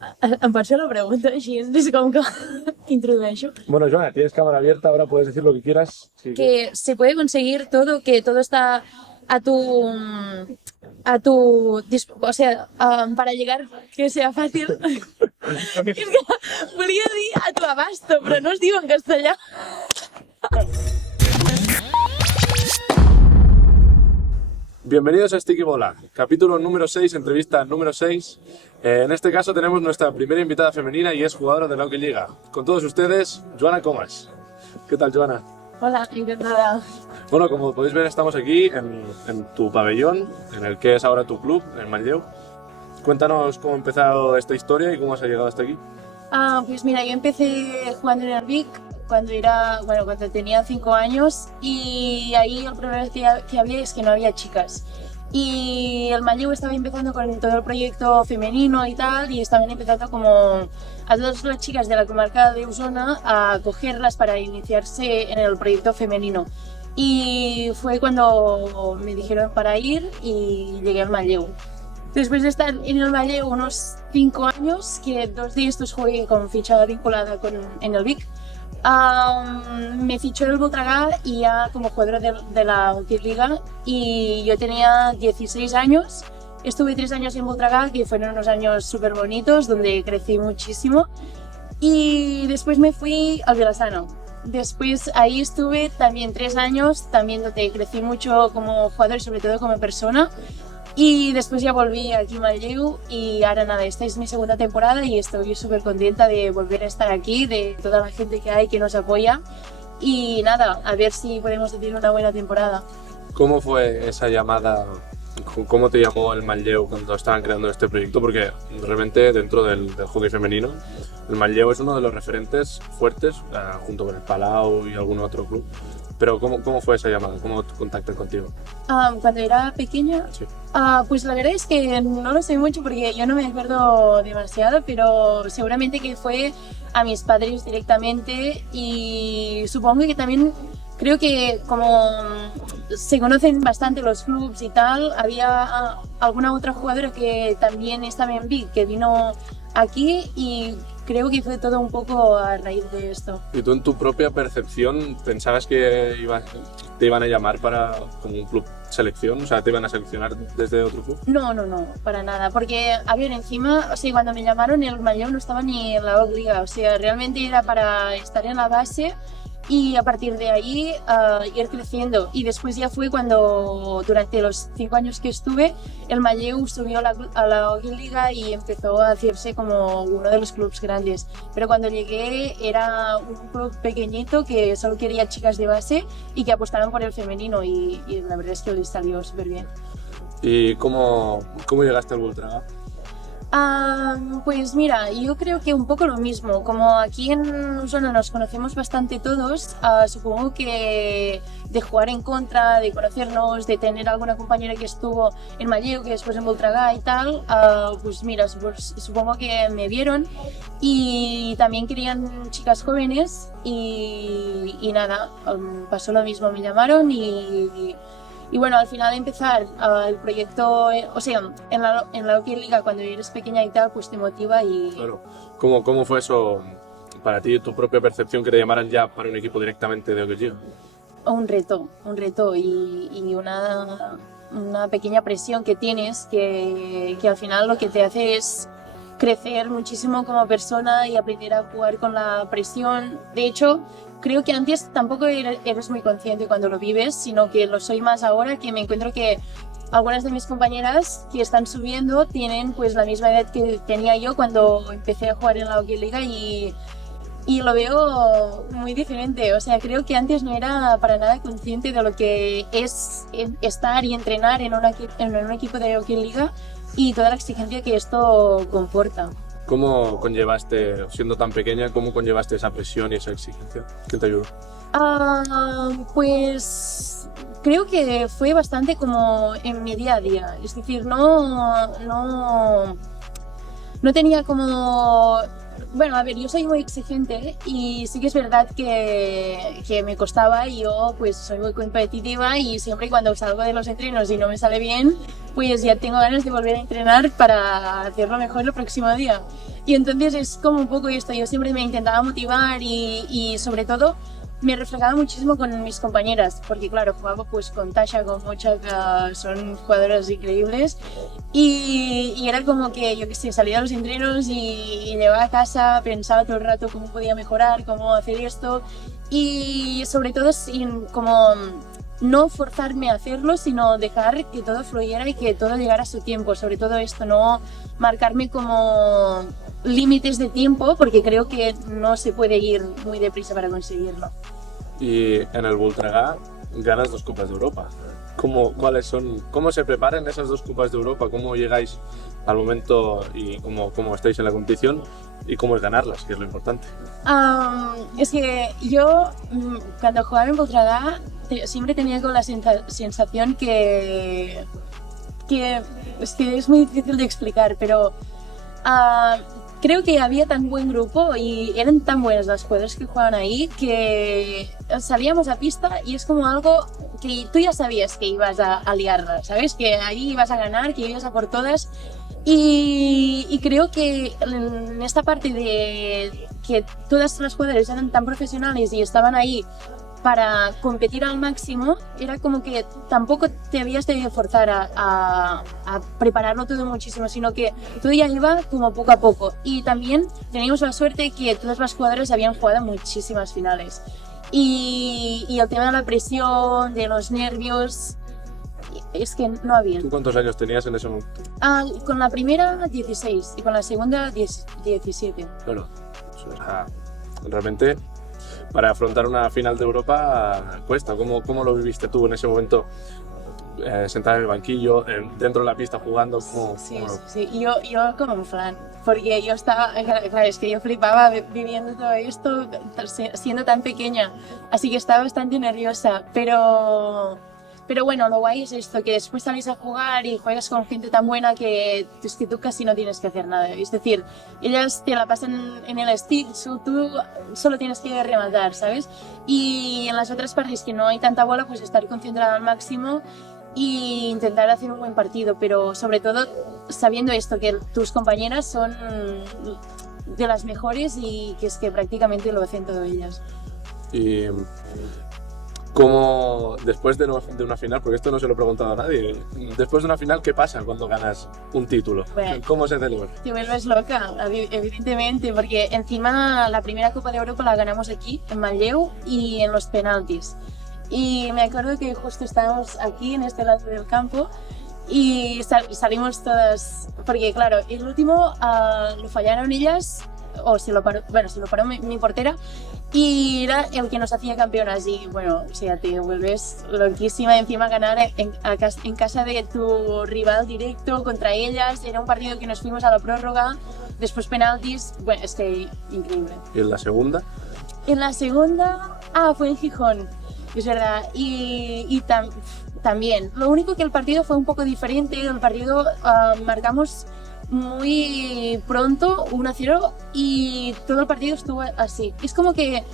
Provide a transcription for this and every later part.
Em pots fer la pregunta així? És com que introdueixo. Bueno, Joana, tienes cámara abierta, ahora puedes decir lo que quieras. Sí, Que se puede conseguir todo, que todo está a tu, o sea, para llegar que sea fácil. És que volia dir a tu abasto, però no es diu en castellà. Bienvenidos a Sticky Bola, capítulo número 6, entrevista número 6. En este caso tenemos nuestra primera invitada femenina y es jugadora de la Hockey Liga. Con todos ustedes, Joana Comas. ¿Qué tal, Joana? Hola, encantada. Bueno, como podéis ver, estamos aquí en tu pabellón, en el que es ahora tu club, en Manlleu. Cuéntanos cómo ha empezado esta historia y cómo has llegado hasta aquí. Pues mira, yo empecé jugando en el Vic cuando tenía 5 años y ahí el problema que había es que no había chicas. Y el Manlleu estaba empezando con todo el proyecto femenino y tal, y estaban empezando como a todas las chicas de la comarca de Osona a cogerlas para iniciarse en el proyecto femenino. Y fue cuando me dijeron para ir y llegué al Manlleu. Después de estar en el Manlleu unos 5 años, que 2 de estos jugué con ficha vinculada en el Vic, me fichó el Voltregà y ya como jugadora de la Hockey Liga, y yo tenía 16 años. Estuve 3 años en Voltregà, que fueron unos años súper bonitos, donde crecí muchísimo, y después me fui al Vilassano. Después ahí estuve también 3 años, también donde crecí mucho como jugador y sobre todo como persona. Y después ya volví aquí a Manlleu y ahora nada, esta es mi segunda temporada y estoy súper contenta de volver a estar aquí, de toda la gente que hay que nos apoya, y nada, a ver si podemos decir una buena temporada. ¿Cómo fue esa llamada? ¿Cómo te llamó el Manlleu cuando estaban creando este proyecto? Porque realmente dentro del hockey femenino, el Manlleu es uno de los referentes fuertes, junto con el Palau y algún otro club. Pero ¿cómo fue esa llamada? ¿Cómo contactan contigo? Cuando era pequeña, Sí. pues la verdad es que no lo sé mucho porque yo no me acuerdo demasiado, pero seguramente que fue a mis padres directamente, y supongo que también creo que como se conocen bastante los clubs y tal, había alguna otra jugadora que también estaba en Vic, que vino aquí, y creo que fue todo un poco a raíz de esto. ¿Y tú en tu propia percepción pensabas que te iban a llamar para como un club selección? O sea, ¿te iban a seleccionar desde otro club? No, para nada, porque, a ver, encima, o sea, cuando me llamaron el Manlleu no estaba ni en la Liga, o sea, realmente era para estar en la base y a partir de ahí ir creciendo. Y después ya fue cuando, durante los 5 años que estuve, el Manlleu subió a la Hockey Liga y empezó a hacerse como uno de los clubes grandes. Pero cuando llegué era un club pequeñito que solo quería chicas de base y que apostaban por el femenino, y la verdad es que les salió súper bien. ¿Y cómo llegaste al Voltregà? Pues mira, yo creo que un poco lo mismo. Como aquí en Osona nos conocemos bastante todos, supongo que de jugar en contra, de conocernos, de tener alguna compañera que estuvo en Manlleu, que después en Voltregà y tal, pues mira, supongo que me vieron y también querían chicas jóvenes y nada, pasó lo mismo, me llamaron y bueno, al final empezar el proyecto, o sea, en la Hockey Liga cuando eres pequeña y tal, pues te motiva y... Claro. ¿Cómo fue eso para ti, tu propia percepción, que te llamaran ya para un equipo directamente de Hockey Liga? Un reto y una pequeña presión que tienes que al final lo que te hace es crecer muchísimo como persona y aprender a jugar con la presión. De hecho, creo que antes tampoco eres muy consciente cuando lo vives, sino que lo soy más ahora, que me encuentro que algunas de mis compañeras que están subiendo tienen pues la misma edad que tenía yo cuando empecé a jugar en la Hockey Liga y lo veo muy diferente. O sea, creo que antes no era para nada consciente de lo que es estar y entrenar en un equipo de Hockey Liga y toda la exigencia que esto comporta. ¿Cómo conllevaste, siendo tan pequeña, cómo conllevaste esa presión y esa exigencia? ¿Quién te ayudó? Pues creo que fue bastante como en mi día a día. Es decir, no tenía como... Bueno, a ver, yo soy muy exigente y sí que es verdad que me costaba, y yo pues soy muy competitiva y siempre cuando salgo de los entrenos y no me sale bien, pues ya tengo ganas de volver a entrenar para hacerlo mejor el próximo día. Y entonces es como un poco esto, yo siempre me intentaba motivar y sobre todo me reflejaba muchísimo con mis compañeras, porque claro, jugaba pues con Tasha, con Mocha, que son jugadoras increíbles, y era como que, yo qué sé, salía a los entrenos y llegaba a casa, pensaba todo el rato cómo podía mejorar, cómo hacer esto, y sobre todo sin como no forzarme a hacerlo, sino dejar que todo fluyera y que todo llegara a su tiempo, sobre todo esto, no marcarme como límites de tiempo, porque creo que no se puede ir muy deprisa para conseguirlo. Y en el Voltregà ganas 2 Copas de Europa. ¿Cómo se preparan esas 2 Copas de Europa? ¿Cómo llegáis al momento y cómo estáis en la competición? ¿Y cómo es ganarlas, que es lo importante? Es que yo, cuando jugaba en Voltregà, siempre tenía con la sensación que es muy difícil de explicar, pero creo que había tan buen grupo y eran tan buenas las jugadoras que jugaban ahí que salíamos a pista y es como algo que tú ya sabías que ibas a liarla, ¿sabes? Que ahí ibas a ganar, que ibas a por todas. Y creo que en esta parte de que todas las jugadoras eran tan profesionales y estaban ahí para competir al máximo, era como que tampoco te habías de forzar a prepararlo todo muchísimo, sino que todo ya iba como poco a poco. Y también teníamos la suerte que todas las jugadoras habían jugado muchísimas finales. Y el tema de la presión, de los nervios, es que no había. ¿Tú cuántos años tenías en ese momento? Con la primera 16 y con la segunda 17. Claro, realmente para afrontar una final de Europa cuesta. ¿Cómo lo viviste tú en ese momento? Sentada en el banquillo, dentro de la pista jugando. Sí. Yo como un flan, porque yo estaba, claro, es que yo flipaba viviendo todo esto siendo tan pequeña, así que estaba bastante nerviosa, pero bueno, lo guay es esto, que después salís a jugar y juegas con gente tan buena que tú casi no tienes que hacer nada. Es decir, ellas te la pasan en el stick, tú solo tienes que rematar, ¿sabes? Y en las otras partes que no hay tanta bola, pues estar concentrada al máximo e intentar hacer un buen partido, pero sobre todo sabiendo esto, que tus compañeras son de las mejores y que es que prácticamente lo hacen todas ellas. Y ¿cómo, después de una final, porque esto no se lo he preguntado a nadie, después de una final, qué pasa cuando ganas un título? Bueno, ¿cómo se celebra? Te vuelves loca, evidentemente, porque encima la primera Copa de Europa la ganamos aquí, en Manlleu, y en los penaltis. Y me acuerdo que justo estábamos aquí, en este lado del campo, y salimos todas, porque claro, el último lo fallaron ellas, o se lo paró mi portera, y era el que nos hacía campeonas. Y bueno, o sea, te vuelves loquísima. Encima ganar en casa de tu rival directo contra ellas. Era un partido que nos fuimos a la prórroga, después penaltis. Bueno, es que increíble. ¿Y en la segunda? En la segunda, fue en Gijón, es verdad. Y también, lo único que el partido fue un poco diferente. El partido marcamos muy pronto, 1-0, y todo el partido estuvo así. Es como que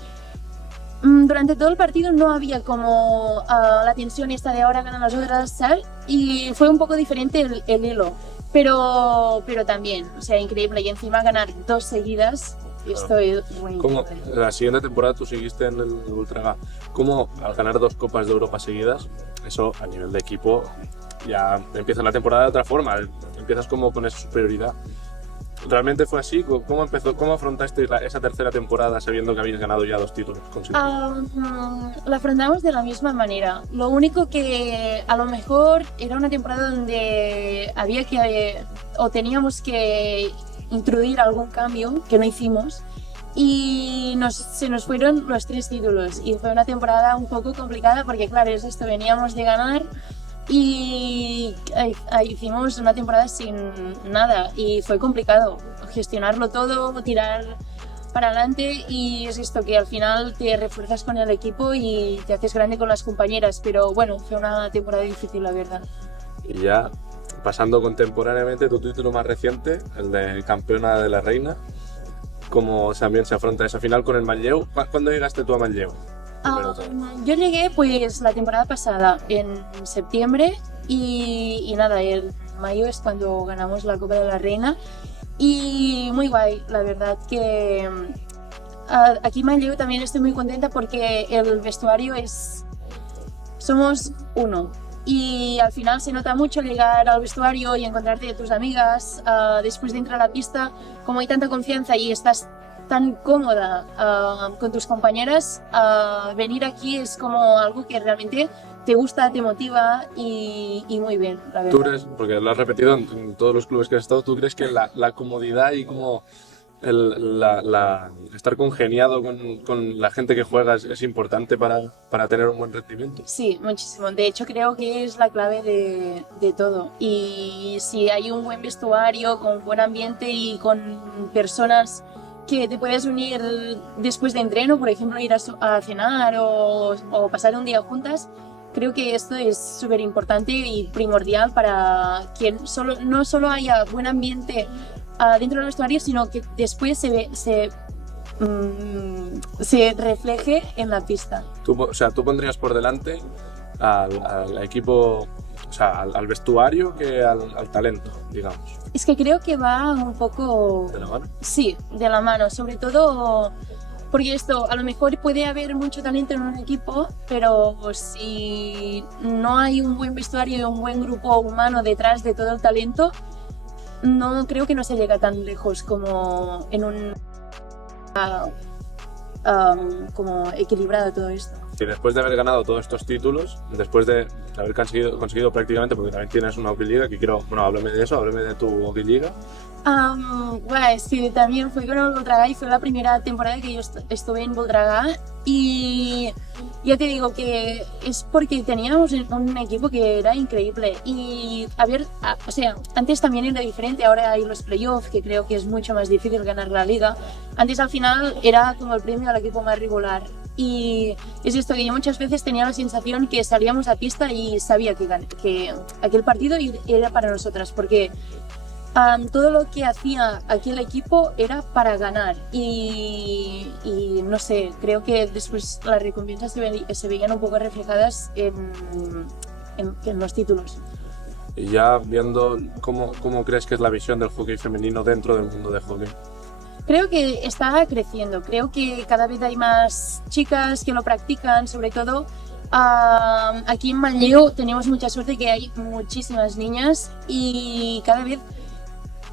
durante todo el partido no había como la tensión esta de ahora ganan las otras, ¿sabes? Y fue un poco diferente el hilo, pero también, o sea, increíble. Y encima ganar 2 seguidas, esto es muy increíble. La siguiente temporada tú seguiste en el Voltregà. ¿Cómo al ganar 2 Copas de Europa seguidas, eso a nivel de equipo ya empieza la temporada de otra forma, empiezas como con esa superioridad? ¿Realmente fue así? ¿Cómo afrontaste esa tercera temporada sabiendo que habéis ganado ya 2 títulos consecutivos? La afrontamos de la misma manera. Lo único que a lo mejor era una temporada donde había que o teníamos que introducir algún cambio que no hicimos, y se nos fueron los 3 títulos y fue una temporada un poco complicada porque claro, es esto, veníamos de ganar y hicimos una temporada sin nada y fue complicado gestionarlo todo, tirar para adelante, y es esto, que al final te refuerzas con el equipo y te haces grande con las compañeras, pero bueno, fue una temporada difícil, la verdad. Y ya pasando contemporáneamente, tu título más reciente, el de campeona de la Reina, ¿cómo también se afronta esa final con el Manlleu? ¿Cuándo llegaste tú a Manlleu? Yo llegué pues la temporada pasada, en septiembre, y nada, en mayo es cuando ganamos la Copa de la Reina. Y muy guay, la verdad que aquí en Manlleu también estoy muy contenta porque el vestuario somos uno. Y al final se nota mucho llegar al vestuario y encontrarte a tus amigas después de entrar a la pista, como hay tanta confianza y estás tan cómoda con tus compañeras, venir aquí es como algo que realmente te gusta, te motiva y muy bien, la verdad. ¿Tú crees, porque lo has repetido en todos los clubes que has estado, tú crees que la comodidad y como estar congeniado con la gente que juega es importante para tener un buen rendimiento? Sí, muchísimo. De hecho, creo que es la clave de todo. Y si hay un buen vestuario, con buen ambiente y con personas que te puedes unir después de entreno, por ejemplo, ir a cenar o pasar un día juntas, creo que esto es súper importante y primordial para que no solo haya buen ambiente dentro del vestuario, sino que después se refleje en la pista. O sea, tú pondrías por delante al equipo, o sea, al vestuario que al talento, digamos. Es que creo que va un poco... ¿De la mano? Sí, de la mano, sobre todo porque esto, a lo mejor puede haber mucho talento en un equipo, pero si no hay un buen vestuario y un buen grupo humano detrás de todo el talento, no creo que no se llega tan lejos como en un... como equilibrado todo esto. Y después de haber ganado todos estos títulos, después de haber conseguido prácticamente, porque también tienes una Hockey Liga, que quiero, bueno, háblame de eso, háblame de tu Hockey Liga. Bueno, sí, también fui con el Voltregà y fue la primera temporada que yo estuve en Voltregà y ya te digo que es porque teníamos un equipo que era increíble y o sea, antes también era diferente, ahora hay los playoffs que creo que es mucho más difícil ganar la liga. Antes al final era como el premio al equipo más regular y es esto que yo muchas veces tenía la sensación que salíamos a pista y sabía que aquel partido era para nosotras porque todo lo que hacía aquel equipo era para ganar y no sé, creo que después las recompensas se veían un poco reflejadas en los títulos. Y ya viendo cómo crees que es la visión del hockey femenino dentro del mundo de hockey. Creo que está creciendo, creo que cada vez hay más chicas que lo practican, sobre todo aquí en Manlleu tenemos mucha suerte que hay muchísimas niñas y cada vez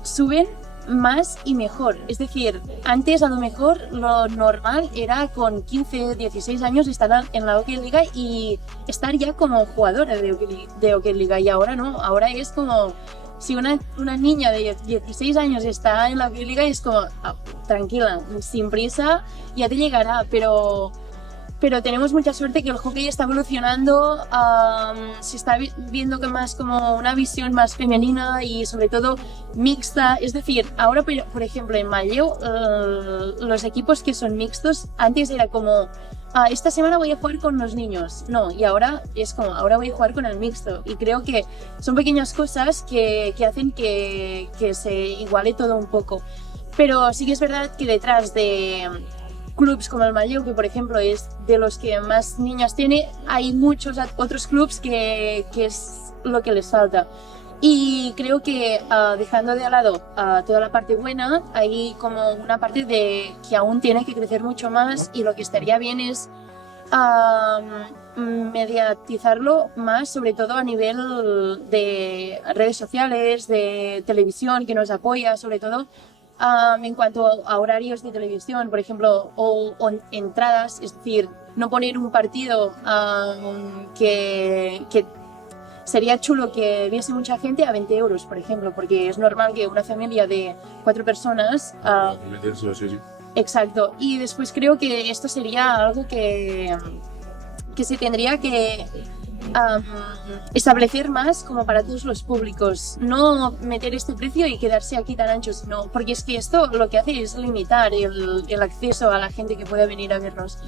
suben más y mejor. Es decir, antes a lo mejor lo normal era con 15, 16 años estar en la Hockey Liga y estar ya como jugadora de Hockey Liga y ahora no, ahora es como si una niña de 16 años está en la Hockey Liga es como tranquila, sin prisa, ya te llegará, pero tenemos mucha suerte que el hockey está evolucionando, se está viendo más como una visión más femenina y sobre todo mixta. Es decir, ahora por ejemplo en Manlleu los equipos que son mixtos, antes era como esta semana voy a jugar con los niños, no, y ahora es como ahora voy a jugar con el mixto y creo que son pequeñas cosas que hacen que se iguale todo un poco. Pero sí que es verdad que detrás de clubs como el Manlleu, que por ejemplo es de los que más niñas tiene, hay muchos otros clubs que es lo que les falta. Y creo que dejando de lado toda la parte buena, hay como una parte que aún tiene que crecer mucho más y lo que estaría bien es mediatizarlo más, sobre todo a nivel de redes sociales, de televisión que nos apoya, sobre todo en cuanto a horarios de televisión, por ejemplo, o entradas, es decir, no poner un partido que sería chulo que viese mucha gente a 20 euros, por ejemplo, porque es normal que una familia de 4 personas... Sí. Exacto, y después creo que esto sería algo que se tendría que establecer más como para todos los públicos, no meter este precio y quedarse aquí tan anchos, no, porque es que esto lo que hace es limitar el acceso a la gente que pueda venir a vernos.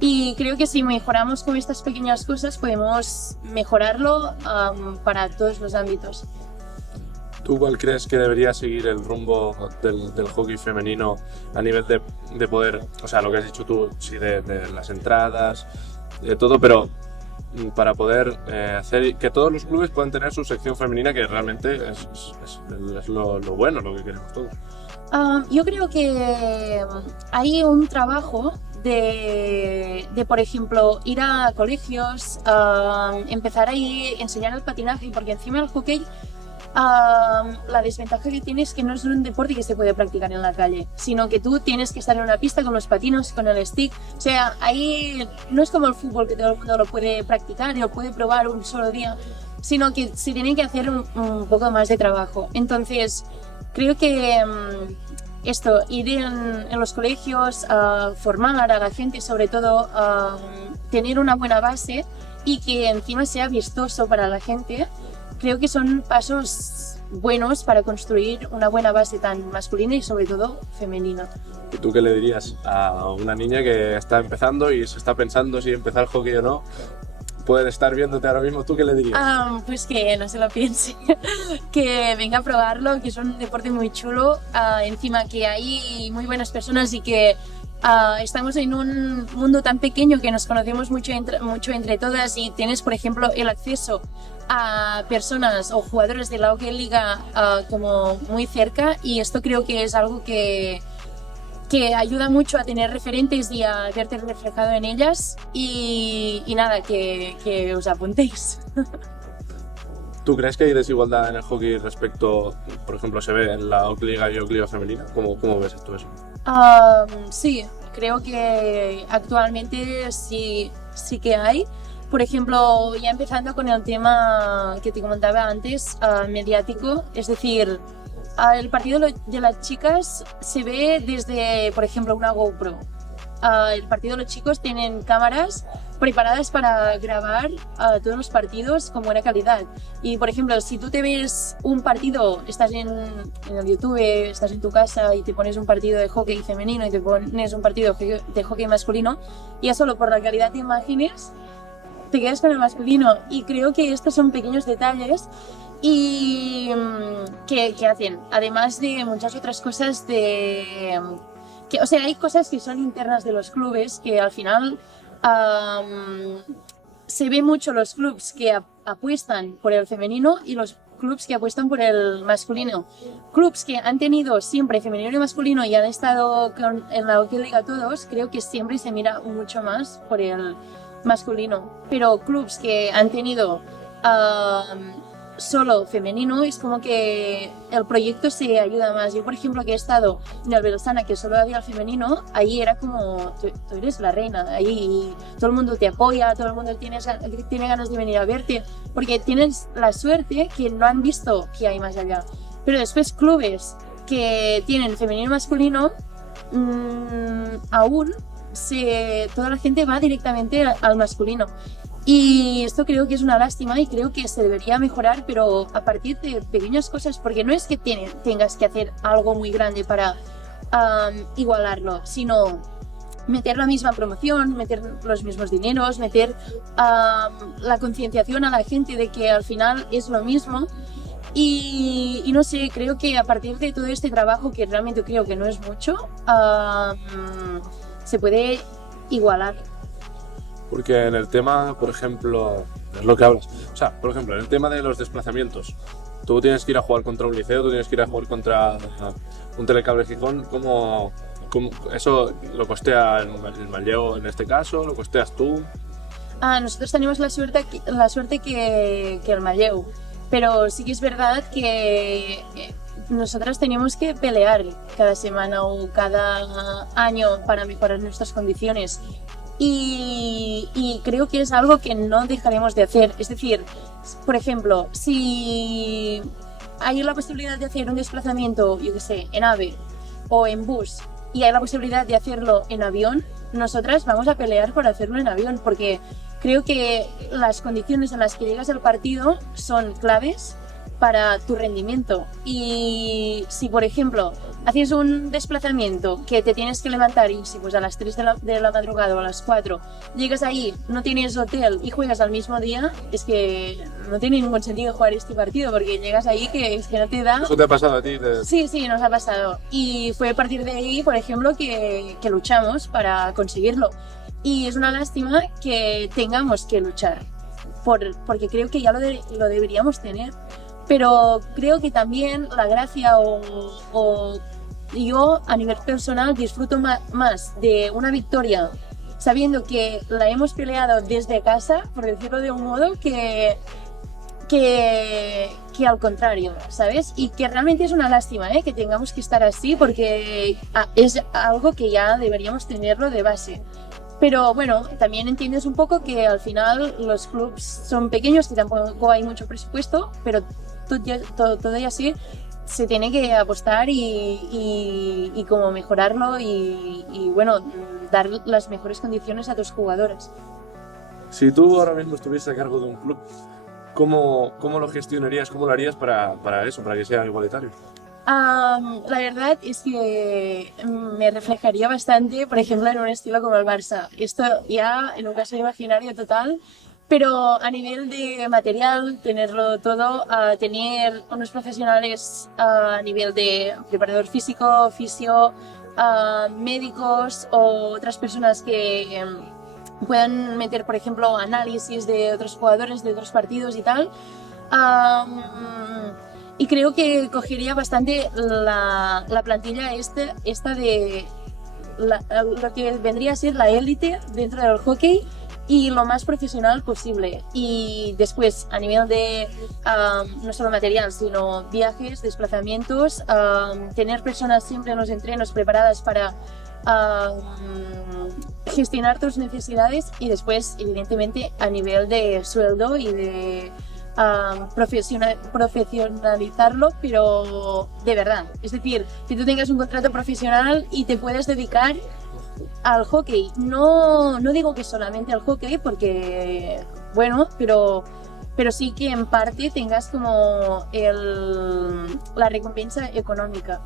Y creo que si mejoramos con estas pequeñas cosas podemos mejorarlo para todos los ámbitos. ¿Tú cuál crees que debería seguir el rumbo del hockey femenino a nivel de poder, o sea, lo que has dicho tú, sí, de las entradas, de todo, pero para poder hacer que todos los clubes puedan tener su sección femenina, que realmente es lo bueno, lo que queremos todos? Yo creo que hay un trabajo por ejemplo, ir a colegios, empezar ahí, enseñar el patinaje, porque encima el hockey, la desventaja que tiene es que no es un deporte que se puede practicar en la calle, sino que tú tienes que estar en una pista con los patinos, con el stick. O sea, ahí no es como el fútbol, que todo el mundo lo puede practicar y lo puede probar un solo día, sino que se tiene que hacer un poco más de trabajo. Entonces, creo que ir en los colegios, formar a la gente, sobre todo tener una buena base y que encima sea vistoso para la gente, creo que son pasos buenos para construir una buena base tan masculina y sobre todo femenina. ¿Y tú qué le dirías a una niña que está empezando y se está pensando si empezar hockey o no? Pueden estar viéndote ahora mismo, ¿tú qué le dirías? Pues que no se lo piense, que venga a probarlo, que es un deporte muy chulo, encima que hay muy buenas personas y que estamos en un mundo tan pequeño que nos conocemos mucho entre todas y tienes, por ejemplo, el acceso a personas o jugadores de la Hockey Liga como muy cerca, y esto creo que es algo que ayuda mucho a tener referentes y a verte reflejado en ellas y nada, que os apuntéis. ¿Tú crees que hay desigualdad en el hockey respecto, por ejemplo, se ve en la Hockey Liga y Hockey Liga femenina? ¿Cómo ves tú eso? Sí, creo que actualmente sí que hay. Por ejemplo, ya empezando con el tema que te comentaba antes, mediático, es decir, el partido de las chicas se ve desde, por ejemplo, una GoPro. El partido de los chicos tienen cámaras preparadas para grabar todos los partidos con buena calidad. Y, por ejemplo, si tú te ves un partido, estás en el YouTube, estás en tu casa y te pones un partido de hockey femenino y te pones un partido de hockey masculino, ya solo por la calidad de imágenes te quedas con el masculino. Y creo que estos son pequeños detalles y que hacen, además de muchas otras cosas o sea, hay cosas que son internas de los clubes que al final se ve mucho los clubs que apuestan por el femenino y los clubs que apuestan por el masculino. Clubs que han tenido siempre femenino y masculino y han estado en la Hockey Liga todos, creo que siempre se mira mucho más por el masculino. Pero clubs que han tenido solo femenino, es como que el proyecto se ayuda más. Yo, por ejemplo, que he estado en el Belosana, que solo había el femenino, ahí era como, tú eres la reina, ahí todo el mundo te apoya, todo el mundo tiene ganas de venir a verte, porque tienes la suerte que no han visto que hay más allá. Pero después clubes que tienen femenino y masculino, aún toda la gente va directamente al masculino. Y esto creo que es una lástima y creo que se debería mejorar, pero a partir de pequeñas cosas, porque no es que tengas que hacer algo muy grande para igualarlo, sino meter la misma promoción, meter los mismos dineros, meter la concienciación a la gente de que al final es lo mismo. Y no sé, creo que a partir de todo este trabajo, que realmente creo que no es mucho, se puede igualar. Porque en el tema, por ejemplo, es lo que hablas. O sea, por ejemplo, en el tema de los desplazamientos, tú tienes que ir a jugar contra un Liceo, tú tienes que ir a jugar contra un Telecable Gijón. ¿Cómo eso lo costea el Manlleu en este caso? ¿Lo costeas tú? Nosotros tenemos la suerte que el Manlleu, pero sí que es verdad que nosotras tenemos que pelear cada semana o cada año para mejorar nuestras condiciones. Y creo que es algo que no dejaremos de hacer. Es decir, por ejemplo, si hay la posibilidad de hacer un desplazamiento, yo qué sé, en AVE o en bus, y hay la posibilidad de hacerlo en avión, nosotras vamos a pelear por hacerlo en avión, porque creo que las condiciones en las que llegas al partido son claves para tu rendimiento. Y si, por ejemplo, haces un desplazamiento que te tienes que levantar y si pues a las 3 de la madrugada o a las 4 llegas ahí, no tienes hotel y juegas al mismo día, es que no tiene ningún sentido jugar este partido, porque llegas ahí que es que no te da. ¿Eso te ha pasado a ti? Sí, nos ha pasado. Y fue a partir de ahí, por ejemplo, que luchamos para conseguirlo. Y es una lástima que tengamos que luchar, porque creo que ya lo deberíamos tener. Pero creo que también la gracia o yo a nivel personal disfruto más de una victoria sabiendo que la hemos peleado desde casa, por decirlo de un modo, que al contrario, ¿sabes? Y que realmente es una lástima, ¿eh? Que tengamos que estar así porque es algo que ya deberíamos tenerlo de base. Pero bueno, también entiendes un poco que al final los clubs son pequeños, que tampoco hay mucho presupuesto, pero todo y así se tiene que apostar y como mejorarlo y bueno, dar las mejores condiciones a tus jugadores. Si tú ahora mismo estuvieses a cargo de un club, ¿cómo lo gestionarías? ¿Cómo lo harías para eso, para que sea igualitario? La verdad es que me reflejaría bastante, por ejemplo, en un estilo como el Barça. Esto ya en un caso imaginario total, pero a nivel de material, tenerlo todo, tener unos profesionales a nivel de preparador físico, fisio, médicos o otras personas que puedan meter, por ejemplo, análisis de otros jugadores, de otros partidos y tal. Y creo que cogería bastante la plantilla esta de lo que vendría a ser la élite dentro del hockey y lo más profesional posible. Y después, a nivel de no solo material, sino viajes, desplazamientos, tener personas siempre en los entrenos preparadas para gestionar tus necesidades y después, evidentemente, a nivel de sueldo y de profesionalizarlo, pero de verdad. Es decir, que tú tengas un contrato profesional y te puedas dedicar al hockey. No digo que solamente al hockey, porque, bueno, pero sí que en parte tengas como la recompensa económica.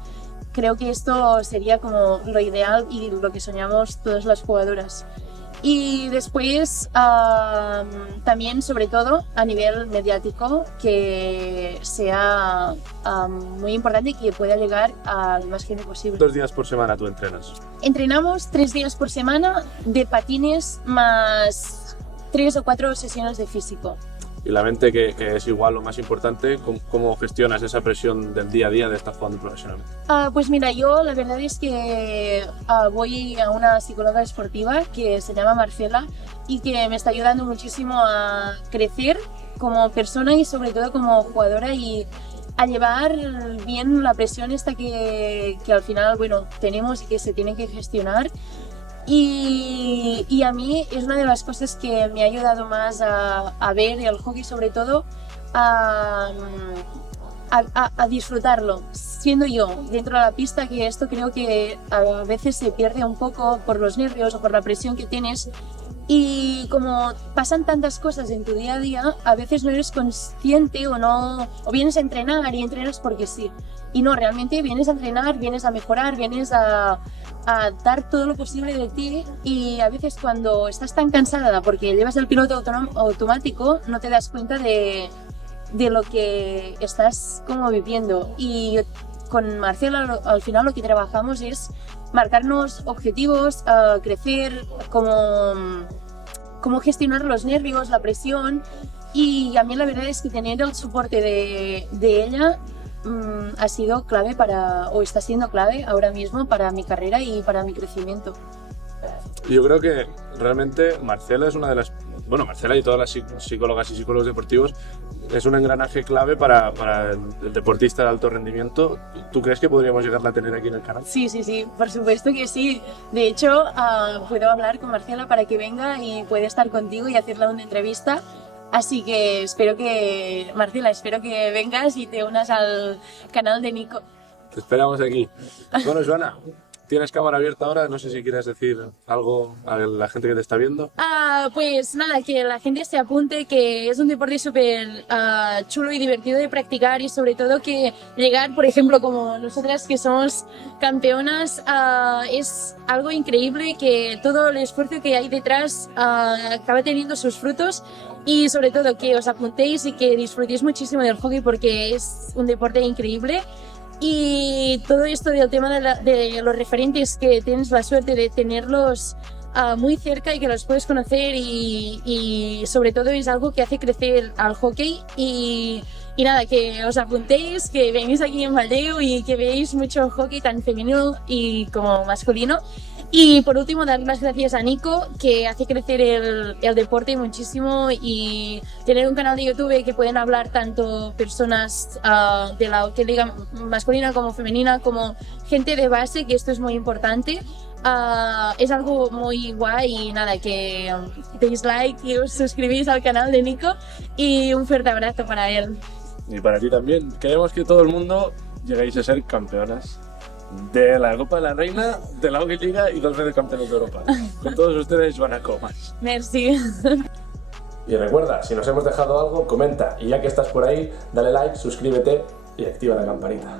Creo que esto sería como lo ideal y lo que soñamos todas las jugadoras. Y después también, sobre todo, a nivel mediático, que sea muy importante y que pueda llegar a la más gente posible. ¿Cuántos días por semana tú entrenas? Entrenamos 3 días por semana de patines más 3 o 4 sesiones de físico. Y la mente, que es igual lo más importante, ¿cómo gestionas esa presión del día a día de estar jugando profesionalmente? Pues mira, yo la verdad es que voy a una psicóloga esportiva que se llama Marcela y que me está ayudando muchísimo a crecer como persona y sobre todo como jugadora y a llevar bien la presión esta que al final, bueno, tenemos y que se tiene que gestionar. Y a mí es una de las cosas que me ha ayudado más a ver el hockey, sobre todo a disfrutarlo, siendo yo dentro de la pista, que esto creo que a veces se pierde un poco por los nervios o por la presión que tienes. Y como pasan tantas cosas en tu día a día, a veces no eres consciente o vienes a entrenar y entrenas porque sí. Y no, realmente vienes a entrenar, vienes a mejorar, vienes a dar todo lo posible de ti y a veces cuando estás tan cansada porque llevas el piloto automático no te das cuenta de lo que estás como viviendo. Y con Marcela al final lo que trabajamos es marcarnos objetivos, crecer, cómo gestionar los nervios, la presión. Y a mí la verdad es que tener el soporte de ella ha sido clave o está siendo clave ahora mismo para mi carrera y para mi crecimiento. Yo creo que realmente Marcela es una de las... Bueno, Marcela y todas las psicólogas y psicólogos deportivos es un engranaje clave para el deportista de alto rendimiento. ¿Tú crees que podríamos llegarla a tener aquí en el canal? Sí, por supuesto que sí. De hecho, puedo hablar con Marcela para que venga y pueda estar contigo y hacerle una entrevista. Así que Marcela, espero que vengas y te unas al canal de Nico. Te esperamos aquí. Bueno, Joana, tienes cámara abierta ahora, no sé si quieres decir algo a la gente que te está viendo. Pues nada, que la gente se apunte, que es un deporte súper chulo y divertido de practicar y sobre todo que llegar, por ejemplo, como nosotras que somos campeonas, es algo increíble, que todo el esfuerzo que hay detrás acaba teniendo sus frutos. Y sobre todo que os apuntéis y que disfrutéis muchísimo del hockey porque es un deporte increíble. Y todo esto del tema de los referentes, que tienes la suerte de tenerlos muy cerca y que los puedes conocer y sobre todo es algo que hace crecer al hockey y Y nada, que os apuntéis, que vengáis aquí en Manlleu y que veáis mucho hockey tan femenino y como masculino. Y por último, dar las gracias a Nico, que hace crecer el deporte muchísimo, y tener un canal de YouTube que pueden hablar tanto personas de la hockey liga masculina como femenina, como gente de base, que esto es muy importante. Es algo muy guay, y nada, que deis like y os suscribís al canal de Nico, y un fuerte abrazo para él. Y para ti también. Queremos que todo el mundo lleguéis a ser campeonas de la Copa de la Reina, de la Hockey Liga y 2 veces campeones de Europa. Con todos ustedes, Joana Comas. Merci. Y recuerda, si nos hemos dejado algo, comenta. Y ya que estás por ahí, dale like, suscríbete y activa la campanita.